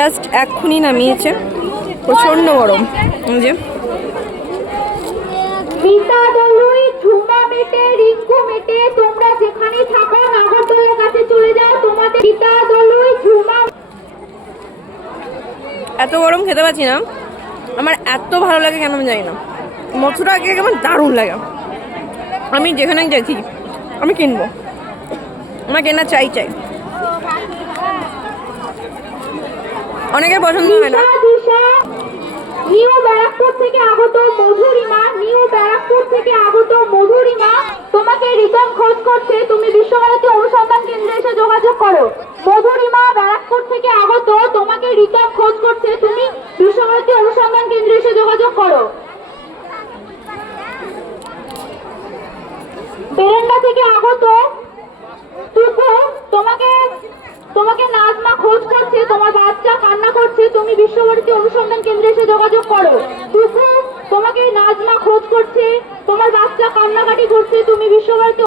Just এক্ষুনি নামিয়েছে, প্রচন্ড গরম। যে মিতা দলুই ঝুমা মেটে রিঙ্কু মেটে তোমরা যেখানে থাকো নাগরদোলার কাছে চলে যাও। তোমাদের মিতা দলুই ঝুমা এত গরম খেতে পাচ্ছি না, আমার এত ভালো লাগে কেন আমি জানি না। মথুরা কেক আমার দারুণ লাগে, আমি যেখানে দেখি আমি কিনবো, আমার কেনা চাই। অনেকের পছন্দ হয় না। নিউ ব্যারাকপুর থেকে আগত মধুরিমা তোমাকে রিটার্ন খোঁজ করছে, তুমি বিশ্বভারতী অনুসন্ধান কেন্দ্রে এসে যোগাযোগ করো। মধুরিমা ব্যারাকপুর থেকে আগত তোমাকে রিটার্ন খোঁজ করছে, তুমি বিশ্বভারতী অনুসন্ধান কেন্দ্রে এসে যোগাযোগ করো। বেরেন্ডা থেকে আগত টুকু তোমাকে নাজমা খোঁজ করছে, তোমার বাচ্চা কান্না করছে, তুমি বিশ্বভারতী অনুসন্ধান কেন্দ্রে এসে যোগাযোগ করো। টুকু তোমাকে নাজমা খোঁজ করছে, তোমার বাচ্চা কান্নাকাটি করছে, তুমি বিশ্বভারতী